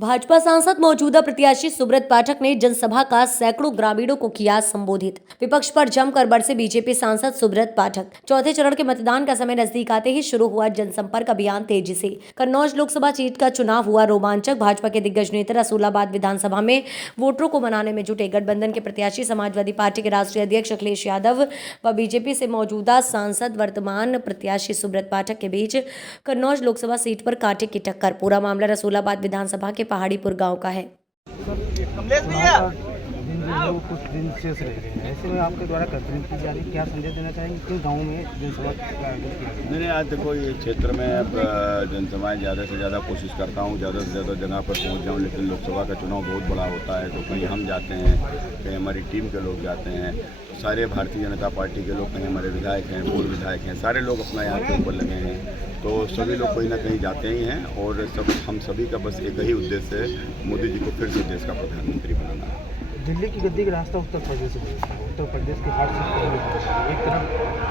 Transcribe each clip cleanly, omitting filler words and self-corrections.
भाजपा सांसद मौजूदा प्रत्याशी सुब्रत पाठक ने जनसभा का सैकड़ों ग्रामीणों को किया संबोधित। विपक्ष पर जमकर बरसे बीजेपी सांसद सुब्रत पाठक। चौथे चरण के मतदान का समय नजदीक आते ही शुरू हुआ जनसंपर्क अभियान तेजी से। कन्नौज लोकसभा सीट का चुनाव हुआ रोमांचक। भाजपा के दिग्गज नेता रसूलाबाद विधानसभा में वोटरों को मनाने में जुटे। गठबंधन के प्रत्याशी समाजवादी पार्टी के राष्ट्रीय अध्यक्ष अखिलेश यादव व बीजेपी से मौजूदा सांसद वर्तमान प्रत्याशी सुब्रत पाठक के बीच कन्नौज लोकसभा सीट पर कांटे की टक्कर। पूरा मामला रसूलाबाद विधानसभा के पहाड़ीपुर गांव का है। कमलेश भैया कुछ दिन शेष रह गए हैं, ऐसे में आपके द्वारा कवरेज की जा रही, क्या संदेश देना चाहेंगे किन गाँव में जनसभा का आयोजन किया गया? मैंने आज देखो ये क्षेत्र में अब जनसभाएँ ज़्यादा से ज़्यादा कोशिश करता हूँ, ज़्यादा से ज़्यादा जगह पर पहुँच जाऊँ, लेकिन लोकसभा का चुनाव बहुत बड़ा होता है, तो कहीं हम जाते हैं, कहीं हमारी टीम के लोग जाते हैं, तो सारे भारतीय जनता पार्टी के लोग, कहीं हमारे विधायक हैं, पूर्व विधायक हैं, सारे लोग अपना यहाँ के ऊपर लगे हैं, तो सभी लोग कहीं ना कहीं जाते ही हैं और हम सभी का बस एक ही उद्देश्य है, मोदी जी को फिर से देश का प्रधानमंत्री बनाना है। दिल्ली की गद्दी का रास्ता उत्तर प्रदेश से है। उत्तर प्रदेश के हाथ से एक तरफ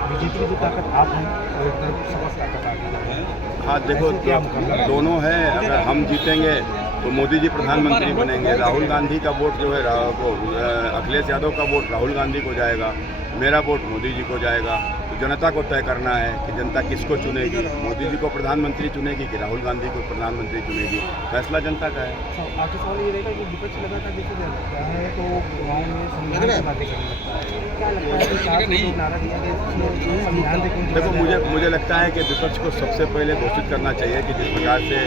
बीजेपी की जो ताकत आप हैं और एक तरफ सपा ताकत आप हैं। हाँ देखो, तो दोनों है। अगर हम जीतेंगे तो मोदी जी प्रधानमंत्री बनेंगे। राहुल गांधी का वोट जो है अखिलेश यादव का वोट राहुल गांधी को जाएगा, मेरा वोट मोदी जी को जाएगा। तो जनता को तय करना है कि जनता किसको चुनेगी, मोदी जी को प्रधानमंत्री चुनेगी कि राहुल गांधी को प्रधानमंत्री चुनेगी। फैसला जनता का है। आपके सवाल ये रहेगा कि विपक्ष लगातार देखा जाता है तो गाँव में संविधान की बातें करने लगता है, क्या लगता है कि नारा दिया गया संविधान देखो, मुझे लगता है कि विपक्ष को सबसे पहले घोषित करना चाहिए कि जिस प्रकार से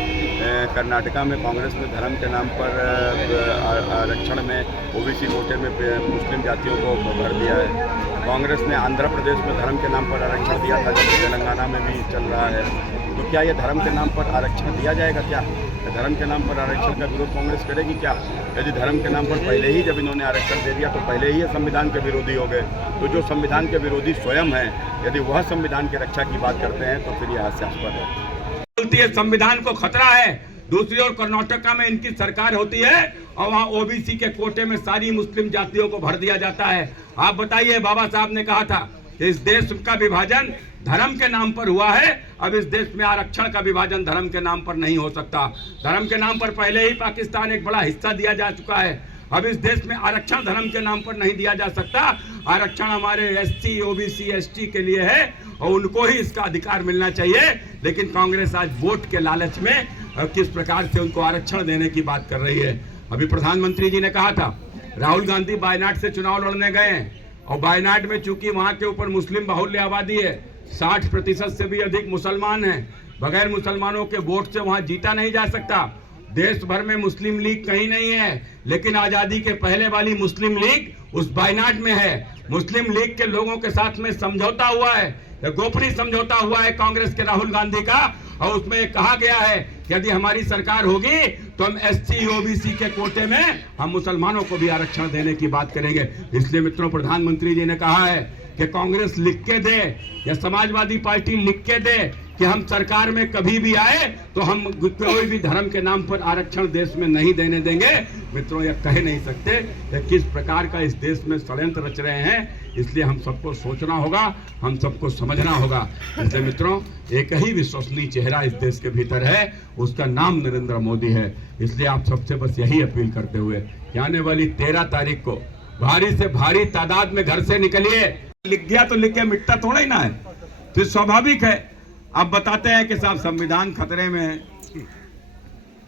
कर्नाटका में कांग्रेस ने धर्म के नाम पर आरक्षण में ओबीसी कोटे में मुस्लिम जातियों को भर दिया है, कांग्रेस ने आंध्र प्रदेश में धर्म के नाम पर आरक्षण दिया था, जबकि तेलंगाना में भी चल रहा है। तो क्या ये धर्म के नाम पर आरक्षण दिया जाएगा? क्या धर्म के नाम पर आरक्षण का विरोध कांग्रेस करेगी? क्या यदि धर्म के नाम पर पहले ही जब इन्होंने आरक्षण दे दिया तो पहले ही ये संविधान के विरोधी हो गए। तो जो संविधान के विरोधी स्वयं है, यदि वह संविधान की रक्षा की बात करते हैं तो फिर यह हास्यास्पद है। बोलती है संविधान को खतरा है, दूसरी ओर कर्नाटका में इनकी सरकार होती है और वहाँ ओबीसी के कोटे में सारी मुस्लिम जातियों को भर दिया जाता है। आप बताइए, बाबा साहब ने कहा था कि इस देश का विभाजन धर्म के नाम पर हुआ है, अब इस देश में आरक्षण का विभाजन धर्म के नाम पर नहीं हो सकता। धर्म के नाम पर पहले ही पाकिस्तान एक बड़ा हिस्सा दिया जा चुका है, अब इस देश में आरक्षण धर्म के नाम पर नहीं दिया जा सकता। आरक्षण हमारे एससी, ओबीसी, एसटी के लिए है और उनको ही इसका अधिकार मिलना चाहिए। लेकिन कांग्रेस आज वोट के लालच में किस प्रकार से उनको आरक्षण देने की बात कर रही है। अभी प्रधानमंत्री जी ने कहा था राहुल गांधी वायनाड से चुनाव लड़ने गए और वायनाड में चूंकि वहां के ऊपर मुस्लिम बाहुल्य आबादी है, 60% से भी अधिक मुसलमान हैं, बगैर मुसलमानों के वोट से वहां जीता नहीं जा सकता। देश भर में मुस्लिम लीग कहीं नहीं है, लेकिन आजादी के पहले वाली मुस्लिम लीग उस वायनाड में है। मुस्लिम लीग के लोगों के साथ में समझौता हुआ है, गोपनीय समझौता हुआ है कांग्रेस के राहुल गांधी का, और उसमें कहा गया है कि यदि हमारी सरकार होगी तो हम एससी, ओबीसी के कोटे में हम मुसलमानों को भी आरक्षण देने की बात करेंगे। इसलिए मित्रों, प्रधानमंत्री जी ने कहा है कि कांग्रेस लिख के दे या समाजवादी पार्टी लिख के दे कि हम सरकार में कभी भी आए तो हम कोई भी धर्म के नाम पर आरक्षण देश में नहीं देने देंगे। मित्रों, यह कह नहीं सकते कि किस प्रकार का इस देश में षड्यंत्र रच रहे हैं। इसलिए हम सबको सोचना होगा, हम सबको समझना होगा। इसलिए मित्रों, एक ही विश्वसनीय चेहरा इस देश के भीतर है, उसका नाम नरेंद्र मोदी है। इसलिए आप सबसे बस यही अपील करते हुए कि आने वाली 13 तारीख को भारी से भारी तादाद में घर से निकलिए। लिख दिया तो लिख के मिटता थोड़ा ही ना है, तो स्वाभाविक है। अब बताते हैं कि साहब संविधान खतरे में है,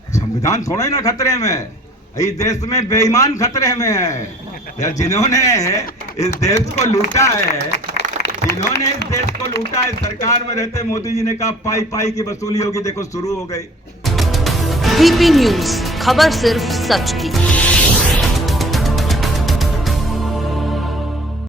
संविधान थोड़ा ही ना खतरे में है, इस देश में बेईमान खतरे में है। या जिन्होंने इस देश को लूटा है, जिन्होंने इस देश को लूटा है, सरकार में रहते मोदी जी ने कहा पाई पाई की वसूली होगी, देखो शुरू हो गई। VP न्यूज, खबर सिर्फ सच की।